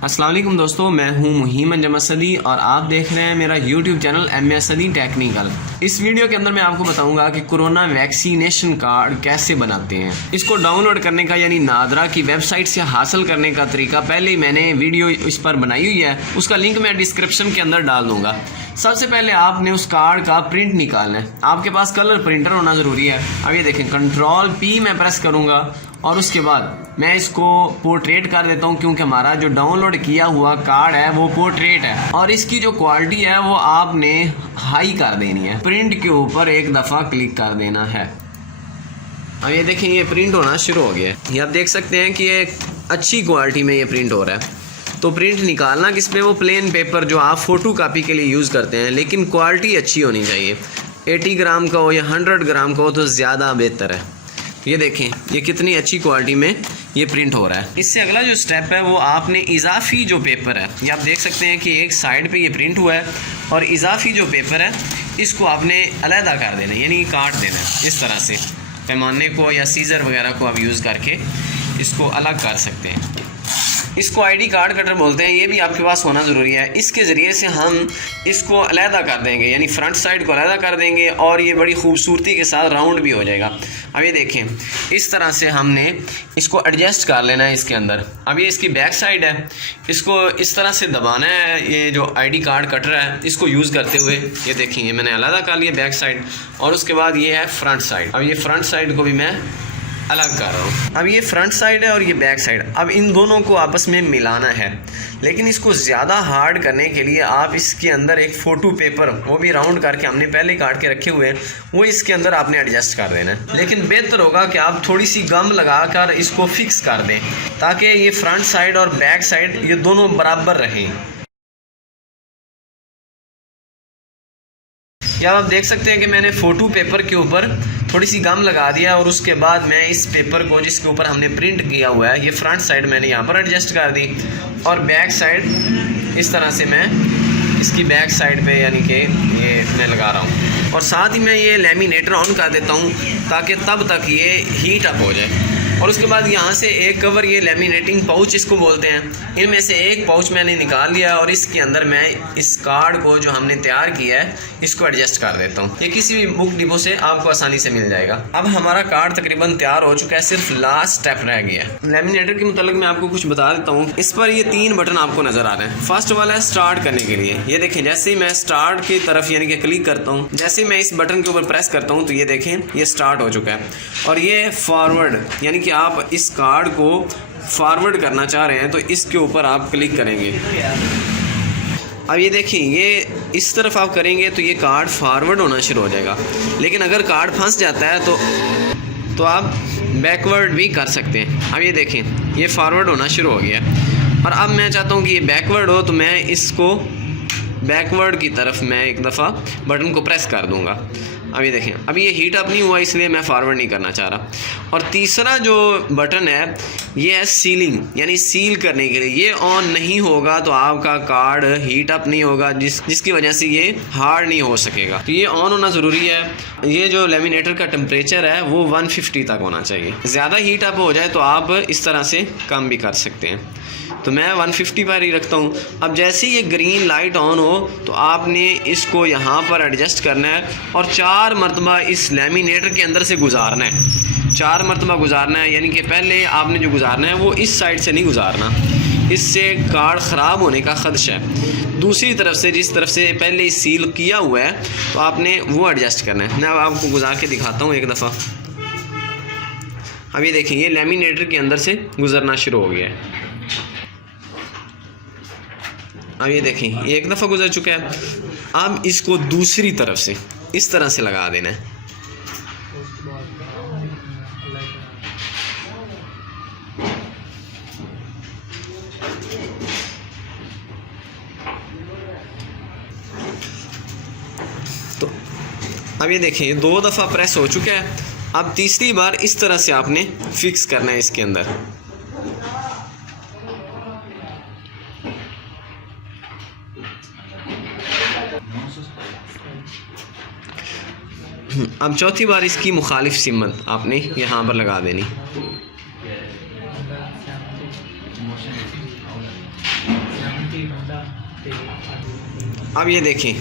अस्सलाम वालेकुम दोस्तों, मैं हूं मुहीम अंजम असदी और आप देख रहे हैं मेरा यूट्यूब चैनल एम असदी टेक्निकल। इस वीडियो के अंदर मैं आपको बताऊंगा कि कोरोना वैक्सीनेशन कार्ड कैसे बनाते हैं। इसको डाउनलोड करने का यानी नादरा की वेबसाइट से हासिल करने का तरीका पहले ही मैंने वीडियो इस पर बनाई हुई है, उसका लिंक मैं डिस्क्रिप्शन के अंदर डाल दूँगा। सबसे पहले आपने उस कार्ड का प्रिंट निकालना है। आपके पास कलर प्रिंटर होना ज़रूरी है। अब ये देखें, Ctrl+P मैं प्रेस करूँगा और उसके बाद मैं इसको पोर्ट्रेट कर देता हूँ, क्योंकि हमारा जो डाउनलोड किया हुआ कार्ड है वो पोर्ट्रेट है और इसकी जो क्वालिटी है वो आपने हाई कर देनी है। प्रिंट के ऊपर एक दफ़ा क्लिक कर देना है। अब ये देखें, ये प्रिंट होना शुरू हो गया है। ये आप देख सकते हैं कि ये अच्छी क्वालिटी में ये प्रिंट हो रहा है। तो प्रिंट निकालना किस पे, वो प्लेन पेपर जो आप फ़ोटो कापी के लिए यूज़ करते हैं, लेकिन क्वालिटी अच्छी होनी चाहिए। 80 ग्राम का हो या 100 ग्राम का हो तो ज़्यादा बेहतर है। ये देखें, ये कितनी अच्छी क्वालिटी में ये प्रिंट हो रहा है। इससे अगला जो स्टेप है वो आपने इजाफी जो पेपर है, ये आप देख सकते हैं कि एक साइड पे ये प्रिंट हुआ है और इजाफी जो पेपर है इसको आपने अलहदा कर देना है, यानी काट देना है। इस तरह से पैमाने को या सीज़र वगैरह को आप यूज़ करके इसको अलग कर सकते हैं। इसको आईडी कार्ड कटर बोलते हैं। ये भी आपके पास होना ज़रूरी है। इसके ज़रिए से हम इसको अलहदा कर देंगे, यानी फ्रंट साइड को अलहदा कर देंगे और ये बड़ी खूबसूरती के साथ राउंड भी हो जाएगा। अब ये देखें, इस तरह से हमने इसको एडजस्ट कर लेना है इसके अंदर। अब ये इसकी बैक साइड है, इसको इस तरह से दबाना है। ये जो आईडी कार्ड कटर है इसको यूज़ करते हुए ये देखें, ये मैंने अलहदा कर लिया बैक साइड और उसके बाद ये है फ्रंट साइड। अब ये फ्रंट साइड को भी मैं अलग कर रहा हूँ। अब ये फ्रंट साइड है और ये बैक साइड। अब इन दोनों को आपस में मिलाना है, लेकिन इसको ज़्यादा हार्ड करने के लिए आप इसके अंदर एक फ़ोटो पेपर, वो भी राउंड करके हमने पहले काट के रखे हुए हैं, वो इसके अंदर आपने एडजस्ट कर देना है। लेकिन बेहतर होगा कि आप थोड़ी सी गम लगा कर इसको फिक्स कर दें, ताकि ये फ्रंट साइड और बैक साइड ये दोनों बराबर रहें। या आप देख सकते हैं कि मैंने फ़ोटो पेपर के ऊपर थोड़ी सी गम लगा दिया और उसके बाद मैं इस पेपर को जिसके ऊपर हमने प्रिंट किया हुआ है, ये फ्रंट साइड मैंने यहाँ पर एडजस्ट कर दी और बैक साइड इस तरह से मैं इसकी बैक साइड पे यानी कि ये मैं लगा रहा हूँ। और साथ ही मैं ये लैमिनेटर ऑन कर देता हूँ ताकि तब तक ये हीट अप हो जाए। और उसके बाद यहाँ से एक कवर, ये लैमिनेटिंग पाउच इसको बोलते हैं, इनमें से एक पाउच मैंने निकाल लिया और इसके अंदर मैं इस कार्ड को जो हमने तैयार किया है इसको एडजस्ट कर देता हूँ। ये किसी भी बुक डिपो से आपको आसानी से मिल जाएगा। अब हमारा कार्ड तकरीबन तैयार हो चुका है, सिर्फ लास्ट स्टेप रह गया है। लैमिनेटर के मुतालिक मैं आपको कुछ बता देता हूँ। इस पर ये 3 बटन आपको नज़र आ रहे हैं। फर्स्ट वाला है स्टार्ट करने के लिए। ये देखें, जैसे ही मैं स्टार्ट की तरफ यानी कि क्लिक करता हूँ, जैसे ही मैं इस बटन के ऊपर प्रेस करता हूँ तो ये देखें ये स्टार्ट हो चुका है। और ये फॉरवर्ड, यानी कि आप इस कार्ड को फॉरवर्ड करना चाह रहे हैं तो इसके ऊपर आप क्लिक करेंगे। अब ये देखिए, ये इस तरफ आप करेंगे तो ये कार्ड फॉरवर्ड होना शुरू हो जाएगा। लेकिन अगर कार्ड फंस जाता है तो आप बैकवर्ड भी कर सकते हैं। अब ये देखें, ये फॉरवर्ड होना शुरू हो गया और अब मैं चाहता हूँ कि ये बैकवर्ड हो, तो मैं इसको बैकवर्ड की तरफ मैं एक दफ़ा बटन को प्रेस कर दूँगा। अब ये देखें, अभी ये हीट अप नहीं हुआ इसलिए मैं फॉरवर्ड नहीं करना चाह रहा। और तीसरा जो बटन है ये है सीलिंग, यानी सील करने के लिए। ये ऑन नहीं होगा तो आपका कार्ड हीट अप नहीं होगा, जिसकी वजह से ये हार्ड नहीं हो सकेगा। तो ये ऑन होना ज़रूरी है। ये जो लैमिनेटर का टेम्परेचर है वो 150 तक होना चाहिए। ज़्यादा हीट अप हो जाए तो आप इस तरह से कम भी कर सकते हैं। तो मैं 150 पर ही रखता हूँ। अब जैसे ही ये ग्रीन लाइट ऑन हो तो आपने इसको यहाँ पर एडजस्ट करना है और 4 मरतबा इस लैमिनेटर के अंदर से गुजारना है। 4 मरतबा गुजारना है, यानी कि पहले आपने जो गुजारना है वो इस साइड से नहीं गुजारना, इससे कार्ड ख़राब होने का ख़दशा है। दूसरी तरफ से, जिस तरफ से पहले सील किया हुआ है, तो आपने वो एडजस्ट करना है। मैं अब आपको गुजार के दिखाता हूँ एक दफ़ा। अब ये देखिए, ये लैमिनेटर के अंदर से गुजरना शुरू हो गया है। अब ये देखें, ये एक दफ़ा गुजर चुका है। अब इसको दूसरी तरफ से इस तरह से लगा देना है। तो अब ये देखें, ये 2 दफ़ा प्रेस हो चुका है। अब तीसरी बार इस तरह से आपने फिक्स करना है इसके अंदर। अब चौथी बार इसकी मुखालिफ सिमत आपने यहाँ पर लगा देनी। अब ये देखिए,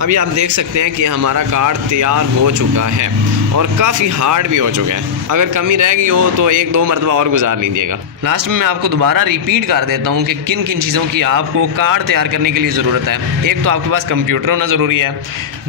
अभी आप देख सकते हैं कि हमारा कार्ड तैयार हो चुका है और काफ़ी हार्ड भी हो चुका है। अगर कमी रह गई हो तो एक दो मरतबा और गुजार लीजिएगा। लास्ट में मैं आपको दोबारा रिपीट कर देता हूँ कि किन किन चीज़ों की आपको कार्ड तैयार करने के लिए ज़रूरत है। एक तो आपके पास कंप्यूटर होना ज़रूरी है,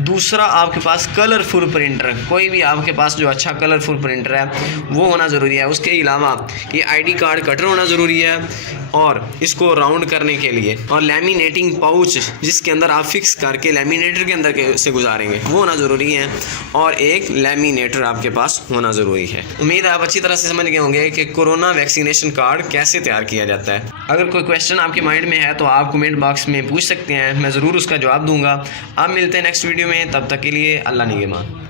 दूसरा आपके पास कलरफुल प्रिंटर, कोई भी आपके पास जो अच्छा कलरफुल प्रिंटर है वो होना ज़रूरी है। उसके अलावा ये ID कार्ड कटर होना ज़रूरी है और इसको राउंड करने के लिए, और लैमिनेटिंग पाउच जिसके अंदर आप फिक्स करके लैमिनेटर के अंदर से गुजारेंगे वो होना ज़रूरी है, और एक लैमिनेटर आपके पास होना ज़रूरी है। उम्मीद है आप अच्छी तरह से समझ गए होंगे कि कोरोना वैक्सीनेशन कार्ड कैसे तैयार किया जाता है। अगर कोई क्वेश्चन आपके माइंड में है तो आप कमेंट बॉक्स में पूछ सकते हैं, मैं ज़रूर उसका जवाब दूंगा। आप मिलते हैं नेक्स्ट वीडियो में, तब तक के लिए अल्लाह निगहबान।